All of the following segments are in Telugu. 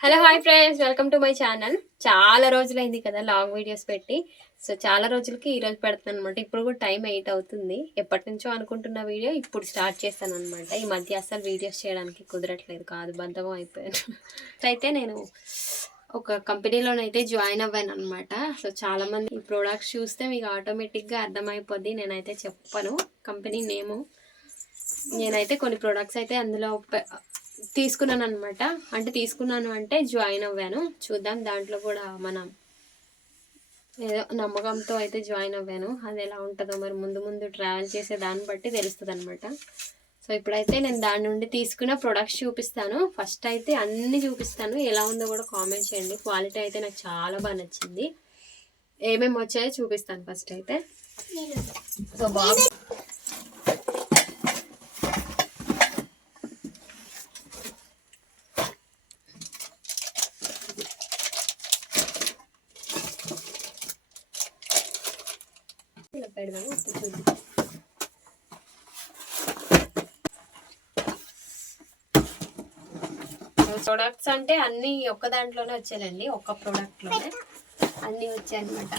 Hello hi friends. Welcome to my channel. చాలా రోజులైంది కదా లాంగ్ వీడియోస్ పెట్టి. సో చాలా రోజులకి ఈ రోజు పెడతాను అనమాట ఇప్పుడు కూడా టైం ఎయిట్ అవుతుంది. ఎప్పటి నుంచో అనుకుంటున్న వీడియో ఇప్పుడు స్టార్ట్ చేస్తాను అనమాట ఈ మధ్య అసలు వీడియోస్ చేయడానికి కుదరట్లేదు. కాదు బద్ధం అయిపోయాను. అయితే నేను ఒక కంపెనీలోనైతే జాయిన్ అవ్వాను అనమాట సో చాలామంది ఈ ప్రోడక్ట్స్ చూస్తే మీకు ఆటోమేటిక్గా అర్థమైపోద్ది. నేనైతే చెప్పను. కంపెనీ నేము. నేనైతే కొన్ని ప్రోడక్ట్స్ అయితే అందులో తీసుకున్నాను అనమాట అంటే తీసుకున్నాను అంటే జాయిన్ అవ్వాను. చూద్దాం దాంట్లో కూడా మనం ఏదో నమ్మకంతో అయితే జాయిన్ అవ్వాను. అది ఎలా ఉంటుందో మరి ముందు ముందు ట్రావెల్ చేసే దాన్ని బట్టి తెలుస్తుంది అనమాట సో ఇప్పుడైతే నేను దాని నుండి తీసుకున్న ప్రొడక్ట్స్ చూపిస్తాను. ఫస్ట్ అయితే అన్ని చూపిస్తాను. ఎలా ఉందో కూడా కామెంట్ చేయండి. క్వాలిటీ అయితే నాకు చాలా బాగా నచ్చింది. ఏమేమి వచ్చాయో చూపిస్తాను ఫస్ట్ అయితే. సో బాక్స్ ఇలా పెడదాము ఇప్పుడు చూద్దాం ప్రొడక్ట్స్ అంటే అన్ని ఒక్క దాంట్లోనే వచ్చాయండి ఒక్క ప్రోడక్ట్లోనే అన్నీ వచ్చాయి అనమాట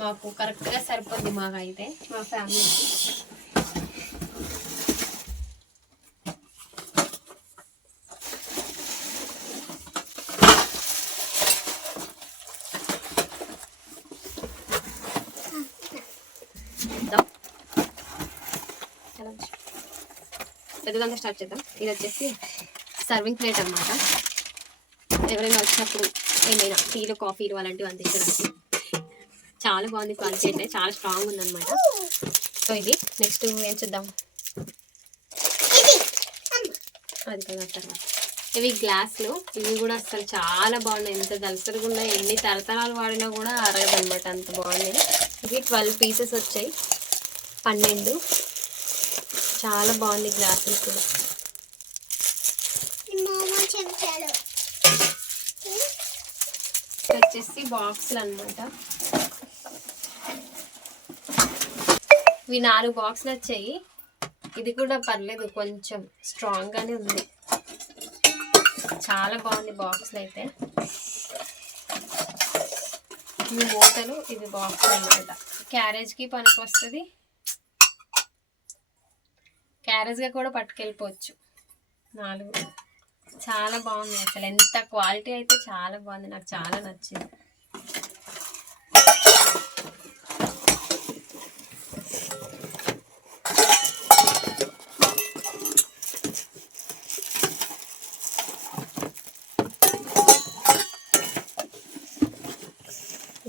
మాకు కరెక్ట్గా సరిపోద్ది మాకైతే మా ఫ్యామిలీకి పెద్దదంతా స్టార్ట్ చేద్దాం. ఇది వచ్చేసి సర్వింగ్ ప్లేట్ అన్నమాట. ఎవరైనా వచ్చినప్పుడు ఏమైనా టీలు కాఫీలు అలాంటివి అందించడానికి చాలా బాగుంది క్వాలిటీ అయితే చాలా స్ట్రాంగ్ ఉందన్నమాట. సో ఇది నెక్స్ట్ ఏం చూద్దాం? అది కదా తర్వాత. ఇవి గ్లాసులు ఇవి కూడా అసలు చాలా బాగున్నాయి. ఎంత దలసరిగా ఉన్నాయి ఎన్ని తరతరాలు వాడినా కూడా అరగదు అనమాట అంత బాగున్నాయి. ఇవి ట్వెల్వ్ పీసెస్ వచ్చాయి. పన్నెండు. చాలా బాగుంది గ్లాసులు కూడా. వచ్చేసి బాక్సులు అన్నమాట. ఇవి నాలుగు బాక్సులు వచ్చాయి. ఇది కూడా పర్లేదు కొంచెం స్ట్రాంగ్గానే ఉంది. చాలా బాగుంది బాక్సులు అయితే. ఇవి మూతలు ఇవి బాక్సులు అన్నమాట. క్యారేజ్కి పనికి వస్తుంది క్యారేజ్గా కూడా పట్టుకెళ్ళిపోవచ్చు. నాలుగు. చాలా బాగుంది అసలు. ఎంత క్వాలిటీ అయితే చాలా బాగుంది. నాకు చాలా నచ్చింది.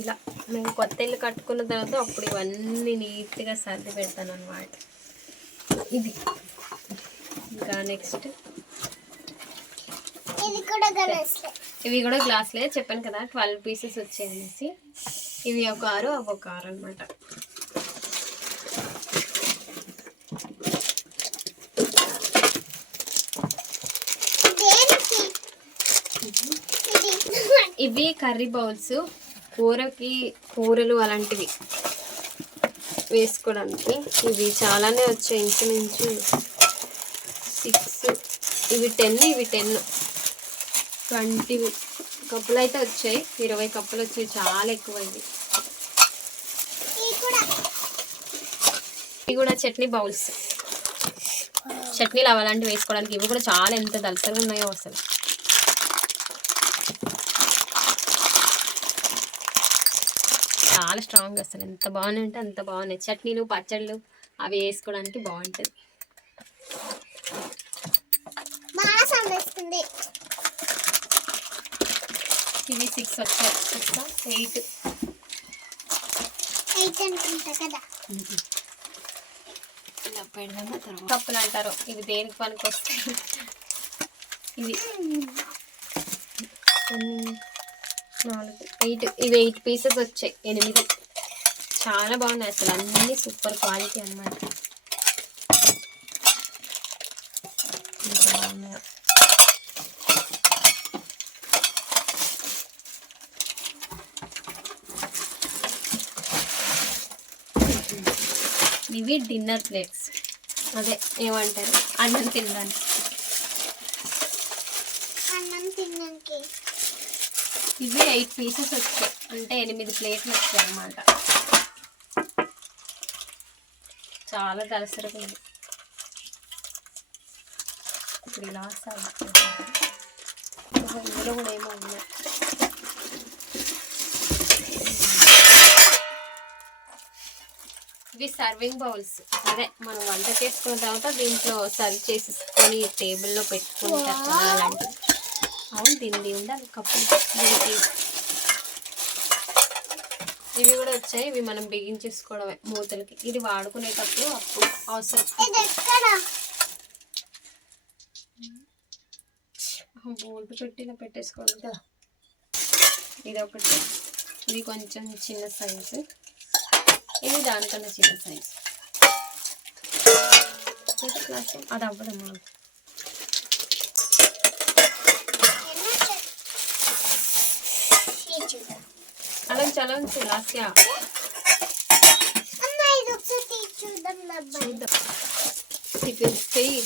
ఇలా మేము కొత్త ఇల్లు కట్టుకున్న తర్వాత అప్పుడు ఇవన్నీ నీట్గా సర్ది పెడతాను అనమాట ఇది ఇంకా నెక్స్ట్. ఇవి కూడా గ్లాసులే చెప్పాను కదా ట్వెల్వ్ పీసెస్ వచ్చాయి అనేసి ఇవి ఒక ఆరు అవి ఒక ఆరు అనమాట ఇవి కర్రీ బౌల్స్ కూరకి కూరలు అలాంటివి వేసుకోవడానికి. ఇవి చాలానే వచ్చాయి. ఇంచుమించు సిక్స్ ఇవి టెన్ ఇవి టెన్ ట్వంటీ కప్పులు అయితే వచ్చాయి. ఇరవై కప్పులు వచ్చాయి. చాలా ఎక్కువ ఇవి ఇది ఇవి కూడా చట్నీ బౌల్స్. చట్నీలు అలాంటివి వేసుకోవడానికి ఇవి కూడా చాలా ఎంత దలసరిగా ఉన్నాయో అసలు. చాలా స్ట్రాంగ్ అసలు. ఎంత బాగున్నాయి అంటే అంత బాగున్నాయి. చట్నీలు పచ్చళ్ళు అవి వేసుకోవడానికి బాగుంటుంది ఇవి సిక్స్ వచ్చాయి. సిక్స్ ఎయిట్ ఎయిట్ అనుకుంటా కదా. ఇలా పెడదామా తర్వాత. కప్పులు అంటారు. ఇవి దేనికి పనికి వస్తాయి ఇవి? నాలుగు. ఎయిట్ ఇవి ఎయిట్ పీసెస్ వచ్చాయి. ఎనిమిది. చాలా బాగున్నాయి అసలు. అన్నీ సూపర్ క్వాలిటీ అన్నమాట. ఇవి డిన్నర్ ప్లేట్స్ అదే ఏమంటారు? అన్నం తినడానికి. అన్నం తిన్నాక ఓకే ఇవి ఎయిట్ పీసెస్ వచ్చాయి. అంటే ఎనిమిది ప్లేట్లు వచ్చాయి అన్నమాట. చాలా దలసరిగా ఉంది. ఇప్పుడు ఇలా సర్వ్ ఇందులో కూడా ఏమో ఉన్నాయి. ఇవి సర్వింగ్ బౌల్స్ అదే మనం వంట చేసుకున్న తర్వాత దీంట్లో సర్వ్ చేసేసుకొని టేబుల్లో పెట్టుకుంటాం కదా అలాంటివి అవును తిండి ఉండాలి కప్పులు దీనికి ఇవి కూడా వచ్చాయి. ఇవి మనం బిగించేసుకోవడమే మూతలకి. ఇది వాడుకునేటప్పుడు అప్పుడు అవసరం. బోల్ట్ పెట్టి ఇలా పెట్టేసుకోవాలి కదా. ఇది ఒకటి ఇది కొంచెం చిన్న సైజు ఇది దానికన్నా చిన్న సైజు అది అవ్వదమ్మా అలా లాస్యా చూద్దాం చెయ్యి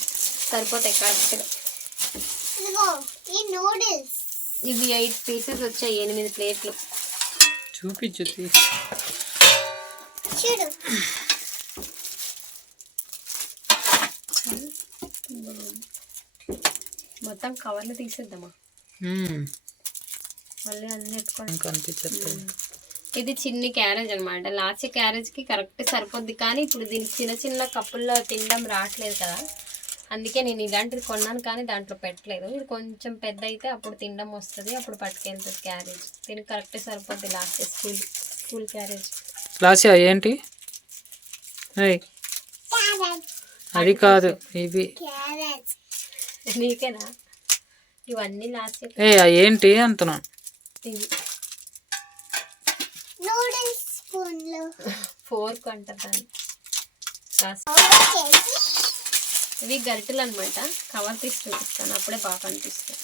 సరిపోతాయి కరెక్ట్గా ఈ నూడిల్స్ ఇవి ఎయిట్ పీసెస్ వచ్చాయి ఎనిమిది ప్లేట్లు. చూపించు తీ- చూడు. మొత్తం కవర్లు తీసేద్దామా. మళ్ళీ అన్ని అనిపించట్లేదు. ఇది చిన్ని క్యారేజ్ అనమాట లాస్ట్ క్యారేజ్కి కరెక్ట్ సరిపోద్ది. కానీ ఇప్పుడు దీనికి చిన్న చిన్న కప్పుల్లో తినడం రావట్లేదు కదా. అందుకే నేను ఇలాంటిది కొన్నాను కానీ దాంట్లో పెట్టలేదు. ఇది కొంచెం పెద్ద అయితే అప్పుడు తినడం వస్తుంది అప్పుడు పట్టుకెళ్తుంది క్యారేజ్. దీనికి కరెక్ట్ సరిపోద్ది last school school carriage. Lasya ఏంటి? అది కాదు ఇవి. నీకేనా? ఇవన్నీ లాస్ట్ ఏ ఆ ఏంటి అంటున్నా నూడిల్స్ స్పూన్లు. ఫోర్క్ అంటారు దాన్ని. ఇవి గరిటెలు అనమాట కవర్ తీసి చూపిస్తాను. అప్పుడే బాగా కనిపిస్తాయి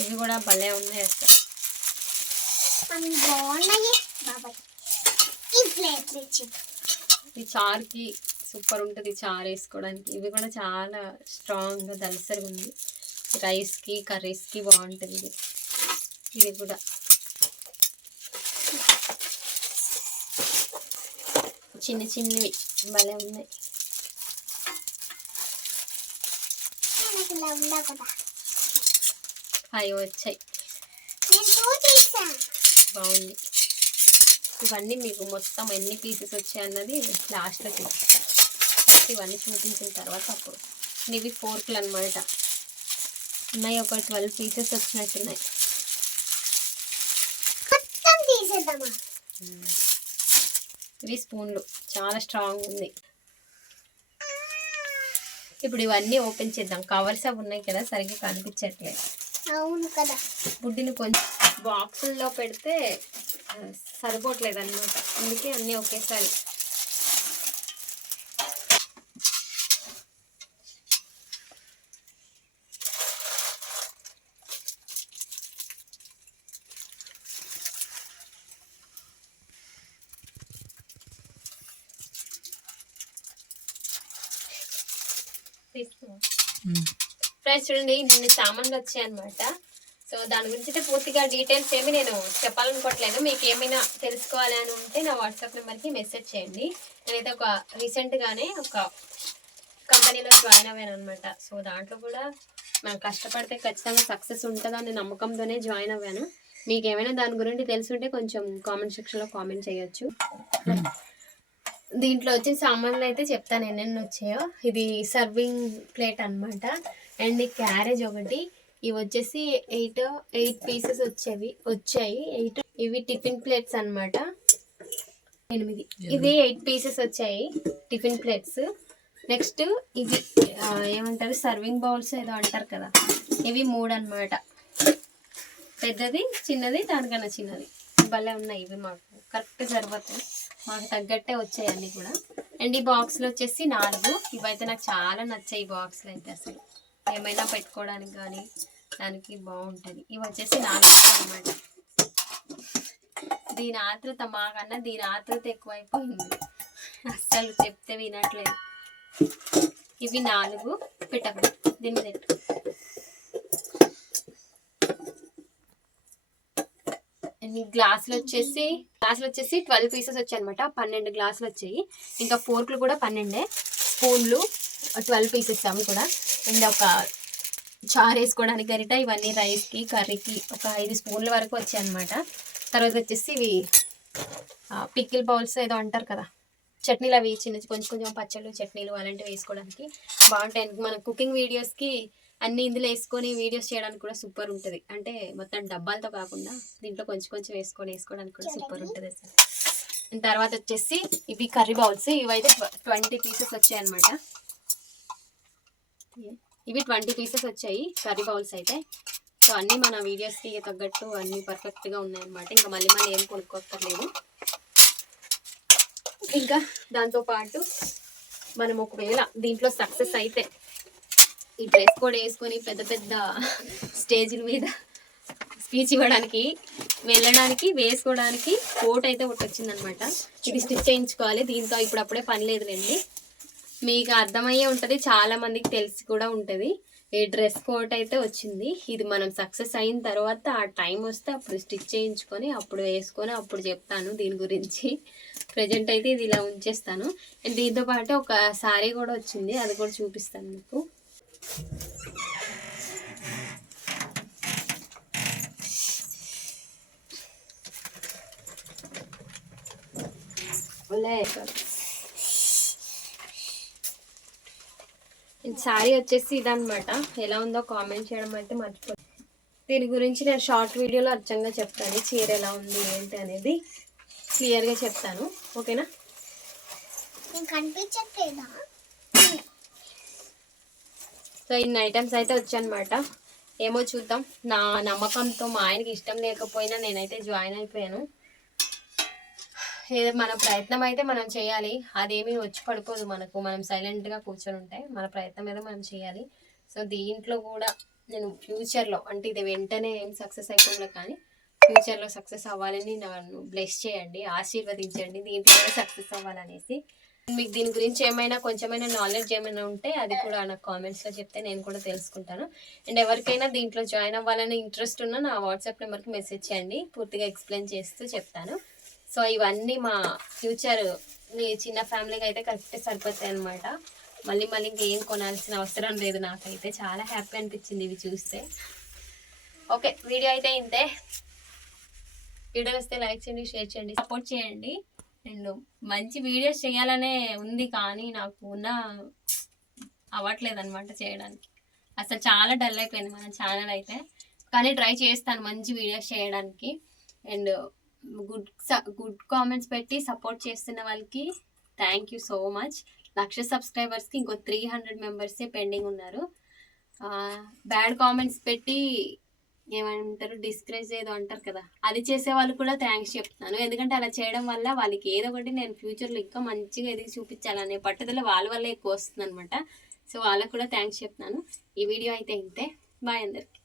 ఇవి కూడా భలే ఉన్నాయి అసలు. అవి బాగున్నాయి. బాబాయ్. ఈ ప్లేట్ ఈ చారుకి సూపర్ ఉంటుంది చారు వేసుకోవడానికి. ఇవి కూడా చాలా స్ట్రాంగ్గా దలసరిగా ఉంది. రైస్కి కర్రీస్కి బాగుంటుంది ఇది. కూడా. చిన్న చిన్నవి భలే ఉన్నాయి. ఫైవ్ వచ్చాయి. బాగుంది. ఇవన్నీ మీకు మొత్తం ఎన్ని పీసెస్ వచ్చాయి అన్నది లాస్ట్లో చూపిస్తాను ఫస్ట్ ఇవన్నీ చూపించిన తర్వాత అప్పుడు. ఇవి ఫోర్క్లు అనమాట ఉన్నాయి ఒక ట్వెల్వ్ పీసెస్ వచ్చినట్టున్నాయి. ఇవి స్పూన్లు. చాలా స్ట్రాంగ్ ఉంది. ఇప్పుడు ఇవన్నీ ఓపెన్ చేద్దాం. కవర్స్ అవి ఉన్నాయి కదా సరిగ్గా కనిపించట్లేదు. అవును కదా. బుడ్డిని కొంచెం బాక్సుల్లో పెడితే సరిపోవట్లేదు అనమాట అందుకే అన్నీ ఒకేసారి. ఫ్రెండ్స్ చూడండి నిన్న సామాన్లు వచ్చాయి అనమాట సో దాని గురించి అయితే పూర్తిగా డీటెయిల్స్ ఏమి నేను చెప్పాలనుకోవట్లేదు. మీకు ఏమైనా తెలుసుకోవాలి అని ఉంటే నా వాట్సాప్ నెంబర్కి మెసేజ్ చేయండి. నేనైతే ఒక రీసెంట్గానే ఒక కంపెనీలో జాయిన్ అయ్యాను అనమాట సో దాంట్లో కూడా మనం కష్టపడితే ఖచ్చితంగా సక్సెస్ ఉంటుందనే నమ్మకంతోనే జాయిన్ అవ్వాను. మీకు ఏమైనా దాని గురించి తెలుసుంటే కొంచెం కామెంట్ సెక్షన్లో కామెంట్ చేయొచ్చు. దీంట్లో వచ్చిన సామాన్లు అయితే చెప్తాను ఎన్నెన్ని వచ్చాయో. ఇది సర్వింగ్ ప్లేట్ అనమాట అండ్ క్యారేజ్ ఒకటి. ఇవి వచ్చేసి ఎయిట్ ఎయిట్ పీసెస్ వచ్చేవి వచ్చాయి. ఎయిట్ ఇవి టిఫిన్ ప్లేట్స్ అన్నమాట. ఎనిమిది. ఇవి ఎయిట్ పీసెస్ వచ్చాయి టిఫిన్ ప్లేట్స్ నెక్స్ట్ ఇవి ఏమంటారు? సర్వింగ్ బౌల్స్ ఏదో అంటారు కదా. ఇవి మూడు అన్నమాట. పెద్దది చిన్నది దానికన్నా చిన్నది. భలే ఉన్నాయి ఇవి మాకు. కరెక్ట్ సరిపోతాయి. మాకు తగ్గట్టే వచ్చాయి అన్నీ కూడా. అండ్ ఈ బాక్స్లో వచ్చేసి నాలుగు. ఇవైతే నాకు చాలా నచ్చాయి ఈ బాక్స్లు అయితే అసలు. ఏమైనా పెట్టుకోవడానికి కానీ దానికి బాగుంటుంది. ఇవి వచ్చేసి నాలుగు అనమాట దీని ఆత్రుత మాకన్నా దీని ఆత్రుత ఎక్కువైపోయింది. అస్సలు చెప్తే వినట్లేదు. ఇవి నాలుగు పిటకు దీన్ని పెట్టు. గ్లాసులు వచ్చేసి గ్లాసులు వచ్చేసి ట్వెల్వ్ పీసెస్ వచ్చాయి అనమాట పన్నెండు గ్లాసులు వచ్చాయి. ఇంకా ఫోర్క్లు కూడా పన్నెండే. స్పూన్లు ట్వెల్వ్ పీసెస్ అవి కూడా. అండ్ ఒక చారు వేసుకోవడానికి గరిట ఇవన్నీ రైస్కి కర్రీకి ఒక ఐదు స్పూన్ల వరకు వచ్చాయి అనమాట తర్వాత వచ్చేసి ఇవి పికిల్ బౌల్స్ ఏదో అంటారు కదా చట్నీలు అవి చిన్న కొంచెం కొంచెం పచ్చళ్ళు చట్నీలు అలాంటివి వేసుకోవడానికి బాగుంటాయి. మన కుకింగ్ వీడియోస్కి అన్ని ఇందులో వేసుకొని వీడియోస్ చేయడానికి కూడా సూపర్ ఉంటుంది. అంటే మొత్తం డబ్బాలతో కాకుండా దీంట్లో కొంచెం కొంచెం వేసుకొని వేసుకోవడానికి కూడా సూపర్ ఉంటుంది And తర్వాత వచ్చేసి ఇవి కర్రీ బౌల్స్ ఇవైతే ట్వంటీ పీసెస్ వచ్చాయి అనమాట ఇవి ట్వంటీ పీసెస్ వచ్చాయి కర్రీ బౌల్స్ అయితే. సో అన్నీ మన వీడియోస్కి తగ్గట్టు అన్నీ పర్ఫెక్ట్గా ఉన్నాయన్నమాట. ఇంకా మళ్ళీ మళ్ళీ ఏం కొనుక్కోక్కర్లేదు. ఇంకా దాంతో పాటు మనం ఒకవేళ దీంట్లో సక్సెస్ అయితే ఈ డ్రెస్ కోడ్ వేసుకొని పెద్ద పెద్ద స్టేజ్ల మీద స్పీచ్ ఇవ్వడానికి వెళ్ళడానికి వేసుకోవడానికి కోట్ అయితే ఒకటి వచ్చిందనమాట ఇది స్టిచ్ చేయించుకోవాలి. దీంతో ఇప్పుడప్పుడే పని లేదులేండి మీకు అర్థమయ్యే ఉంటుంది చాలా మందికి తెలిసి కూడా ఉంటుంది. ఈ డ్రెస్ కోట్ అయితే వచ్చింది. ఇది మనం సక్సెస్ అయిన తర్వాత ఆ టైం వస్తే అప్పుడు స్టిచ్ చేయించుకొని అప్పుడు వేసుకొని అప్పుడు చెప్తాను దీని గురించి. ప్రజెంట్ అయితే ఇది ఇలా ఉంచేస్తాను. అండ్ దీంతో పాటు ఒక శారీ కూడా వచ్చింది. అది కూడా చూపిస్తాను మీకు. శారీ వచ్చేసి ఇదన్నమాట. ఎలా ఉందో కామెంట్ చేయడం అయితే మర్చిపో దీని గురించి నేను షార్ట్ వీడియోలో అచ్చంగా చెప్తాను. చీర ఎలా ఉంది ఏంటి అనేది క్లియర్గా చెప్తాను. ఓకేనా? కనిపించట్లేదా? సో ఇన్ని ఐటమ్స్ అయితే వచ్చాయన్నమాట ఏమో చూద్దాం. నా నమ్మకంతో మా ఆయనకి ఇష్టం లేకపోయినా నేనైతే జాయిన్ అయిపోయాను. మన ప్రయత్నం అయితే మనం చేయాలి. అదేమీ వచ్చి పడిపోదు మనకు. మనం సైలెంట్గా కూర్చొని ఉంటే మన ప్రయత్నం అయితే మనం చేయాలి. సో దీంట్లో కూడా నేను ఫ్యూచర్లో అంటే ఇది వెంటనే ఏం సక్సెస్ అయిపోలే కానీ ఫ్యూచర్లో సక్సెస్ అవ్వాలని నన్ను బ్లెస్ చేయండి ఆశీర్వదించండి. దీంట్లో కూడా సక్సెస్ అవ్వాలనేసి. మీకు దీని గురించి ఏమైనా కొంచెమైనా నాలెడ్జ్ ఏమైనా ఉంటే అది కూడా నాకు కామెంట్స్లో చెప్తే నేను కూడా తెలుసుకుంటాను. అండ్ ఎవరికైనా దీంట్లో జాయిన్ అవ్వాలని ఇంట్రెస్ట్ ఉన్నా నా వాట్సాప్ నెంబర్కి మెసేజ్ చేయండి. పూర్తిగా ఎక్స్ప్లెయిన్ చేస్తూ చెప్తాను. సో ఇవన్నీ మా ఫ్యూచర్ మీ చిన్న ఫ్యామిలీకి అయితే కరెక్ట్ సరిపోతాయి అనమాట మళ్ళీ మళ్ళీ ఇంకేం కొనాల్సిన అవసరం లేదు నాకైతే. చాలా హ్యాపీ అనిపించింది ఇవి చూస్తే. ఓకే వీడియో అయితే ఇంతే. వీడియో వస్తే లైక్ చేయండి షేర్ చేయండి సపోర్ట్ చేయండి. అండ్ మంచి వీడియోస్ చేయాలనే ఉంది కానీ నాకు ఉన్న అవ్వట్లేదు అనమాట చేయడానికి. అసలు చాలా డల్ అయిపోయింది మన ఛానల్ అయితే. కానీ ట్రై చేస్తాను మంచి వీడియోస్ చేయడానికి. అండ్ గుడ్ గుడ్ కామెంట్స్ పెట్టి సపోర్ట్ చేస్తున్న వాళ్ళకి thank you so much. Lakh సబ్స్క్రైబర్స్కి ఇంకో త్రీ హండ్రెడ్ మెంబర్సే పెండింగ్ ఉన్నారు. బ్యాడ్ కామెంట్స్ పెట్టి ఏమంటారు డిస్కరేజ్ ఏదో అంటారు కదా అది చేసే వాళ్ళు కూడా థ్యాంక్స్ చెప్తున్నాను. ఎందుకంటే అలా చేయడం వల్ల వాళ్ళకి ఏదో ఒకటి నేను ఫ్యూచర్లో ఇంకా మంచిగా ఎదిగి చూపించాలనే పట్టుదల వాళ్ళ వల్ల ఎక్కువ వస్తుంది అనమాట సో వాళ్ళకు కూడా థ్యాంక్స్ చెప్తున్నాను. ఈ వీడియో అయితే ఇంతే. బాయ్ అందరికీ.